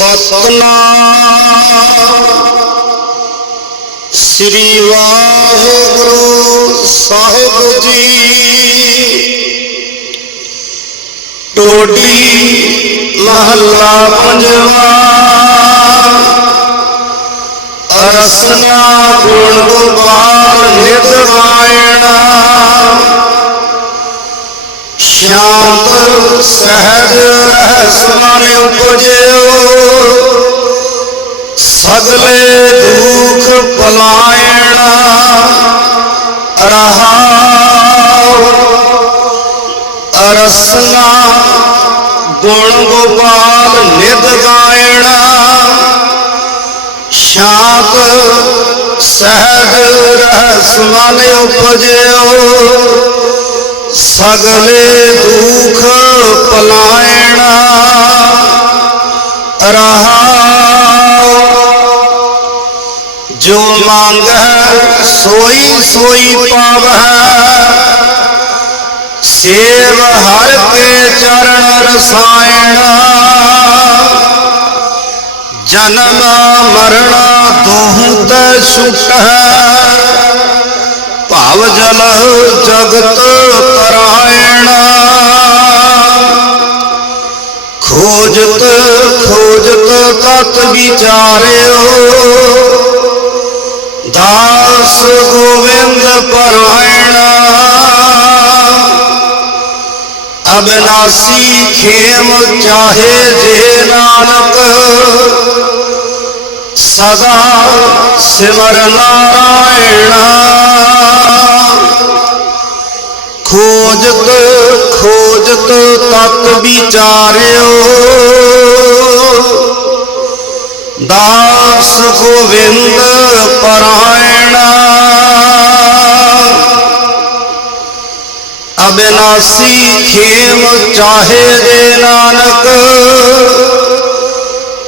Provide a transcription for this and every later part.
ਸਤਨਾਮ। ਸ੍ਰੀ ਵਾਹਿਗੁਰੂ ਸਾਹਿਬ ਜੀ। ਟੋਡੀ ਮਹੱਲਾ ਪੰਜਵਾ। ਅਰਸਨਾ ਗੁਣ ਗੋਪਾਲ ਨਿਤ ਗਾਇਣਾ ਸ਼ਾਂਤ ਸਹਿਜ ਰਹਿ ਮਨ ਉਪਜਿਓ। ਸਗਲੇ ਦੁਖ ਪਲਾਇਣਾ ਰਹਾਉ। ਅਰਸਨਾ ਗੁਣ ਗੋਪਾਲ ਨਿਤ ਗਾਇਣਾ। ਸ਼ਾਂਤ ਸਹਿਜ ਰਹਿ ਮਨ ਉਪਜਿਓ। ਸਗਲੇ ਦੁਖ ਪਲਾਇਣਾ। ਰਹਾਉ ਜੋ ਮੰਗੈ ਸੋਈ ਸੋਈ ਪਾਵੈ। ਸੇਵ ਹਰ ਕੇ ਚਰਨ ਰਸਾਇਣਾ। ਜਨਮ ਮਰਣਾ ਦੋਹੂ ਤੈ ਛੁਟੈ ਭਾਵ ਜਲ ਜਗਤ ਤਰਾਇਣਾ। ਖੋਜਤ ਖੋਜਤ ਤਤ ਵਿਚਾਰਿਓ। ਦਾਸ ਗੋਵਿੰਦ ਪਰਾਇਣਾ। ਅਬਨਾਸੀ ਖੇਮ ਚਾਹੇ ਜੇ ਨਾਨਕ। ਸਦਾ ਸਿਮਰ ਨਾਰਾਇਣ ਖੋਜਤ ਖੋਜਤ ਤਤ ਵਿਚਾਰਿਓ। ਦਾਸ ਗੋਵਿੰਦ ਪਰਾਇਣਾ। ਅਬਿਨਾਸੀ ਖੇਮ ਚਾਹੇ ਦੇ ਨਾਨਕ।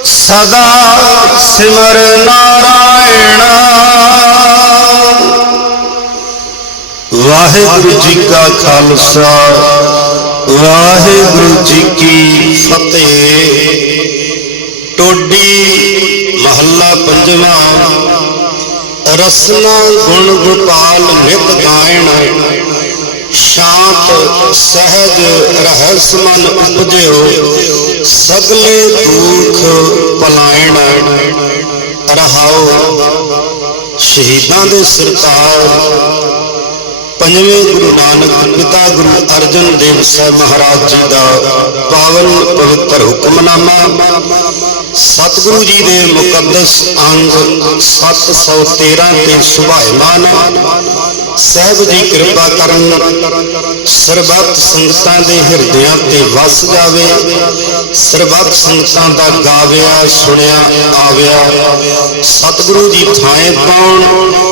ਸਦਾ ਸਿਮਰ ਨਾਰਾਇਣਾ। ਵਾਹਿਗੁਰੂ ਜੀ ਕਾ ਖਾਲਸਾ, ਵਾਹਿਗੁਰੂ ਜੀ ਕੀ ਫਤਿਹ। ਟੋਡੀ ਮਹੱਲਾ ਪੰਜਵਾਂ, ਰਸਨਾ ਗੁਣ ਗੋਪਾਲ ਨਿਤ ਗਾਇਣ, ਸ਼ਾਂਤ ਸਹਿਜ ਰਹਿਸ ਮਨ ਉਪਜਿਓ, ਸਗਲੇ ਦੁਖ ਪਲਾਇਣ। ਰਹਾਓ, ਸ਼ਹੀਦਾਂ ਦੇ ਸਰਤਾਜ ਪੰਜਵੇਂ ਗੁਰੂ ਨਾਨਕ, ਪਿਤਾ ਗੁਰੂ ਅਰਜਨ ਦੇਵ ਸਾਹਿਬ ਮਹਾਰਾਜ ਜੀ ਦਾ ਪਾਵਨ ਪਵਿੱਤਰ ਹੁਕਮਨਾਮਾ, ਸਤਿਗੁਰੂ ਜੀ ਦੇ ਮੁਕੱਦਸ ਅੰਗ 713 ਤੇ ਸੁਭਾਇਮਾਨ, ਸਹਿਬ ਜੀ ਕਿਰਪਾ ਕਰਨ ਸਰਬੱਤ ਸੰਗਤਾਂ ਦੇ ਹਿਰਦਿਆਂ ਤੇ ਵਸ ਜਾਵੇ, ਸਰਬੱਤ ਸੰਗਤਾਂ ਦਾ ਗਾਵਿਆ, ਸੁਣਿਆ, ਆਵਿਆ, ਸਤਿਗੁਰੂ ਜੀ ਥਾਏ ਪਾਉਣ